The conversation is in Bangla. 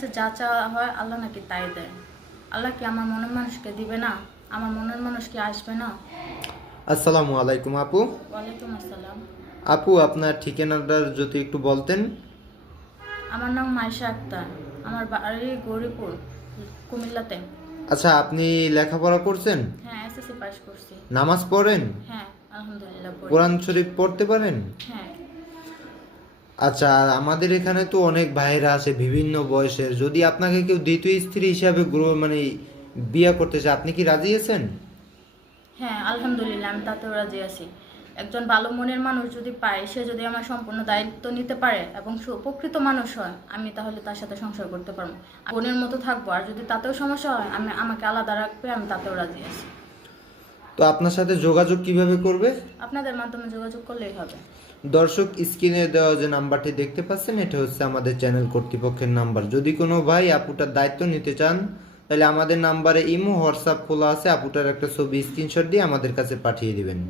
কাছে যা চাওয়া হয় আল্লাহ নাকি তাই দেয়। আল্লাহ কি আমার মনের মানুষকে দিবে না? আমার মনের মানুষ কি আসবে না? আসসালামু আলাইকুম আপু। ওয়ালাইকুম আসসালাম। আপু, আপনার ঠিকানাটা যদি একটু বলতেন। আমার নাম মাইশা আক্তার। আমার বাড়ি গৌরীপুর, কুমিল্লাতে। আচ্ছা, আপনি লেখাপড়া করছেন? হ্যাঁ, এসএসসি পাস করছি। নামাজ পড়েন? হ্যাঁ, আলহামদুলিল্লাহ পড়ি। কোরআন শরীফ পড়তে পারেন? হ্যাঁ। আচ্ছা, আমাদের এখানে তো অনেক ভাইরা আছে বিভিন্ন বয়সের, যদি আপনাকে কেউ দ্বিতীয় স্ত্রী হিসাবে মানে বিয়ে করতে চায়, আপনি কি রাজি আছেন? হ্যাঁ, আলহামদুলিল্লাহ আমি তাতেও রাজি আছি। একজন ভালো মনের মানুষ যদি পায়, সে যদি আমার সম্পূর্ণ দায়িত্ব নিতে পারে এবং প্রকৃত মানুষ হয়, আমি তাহলে তার সাথে সংসার করতে পারবো। বোনের মতো থাকবো। আর যদি তাতেও সমস্যা হয়, আমাকে আলাদা রাখবে, আমি তাতেও রাজি আছি। তো আপনার সাথে যোগাযোগ কিভাবে করবে? আপনাদের মাধ্যমে যোগাযোগ করলেই হবে। দর্শক, স্ক্রিনে দেওয়া যে নাম্বারটি দেখতে পাচ্ছেন, এটা হচ্ছে আমাদের চ্যানেল কর্তৃপক্ষের নাম্বার। যদি কোনো ভাই আপুটার দায়িত্ব নিতে চান, তাহলে আমাদের নাম্বারে ইমো হোয়াটসঅ্যাপ খোলা আছে, আপুটার একটা ছবি স্ক্রিনশট দিয়ে আমাদের কাছে পাঠিয়ে দিবেন।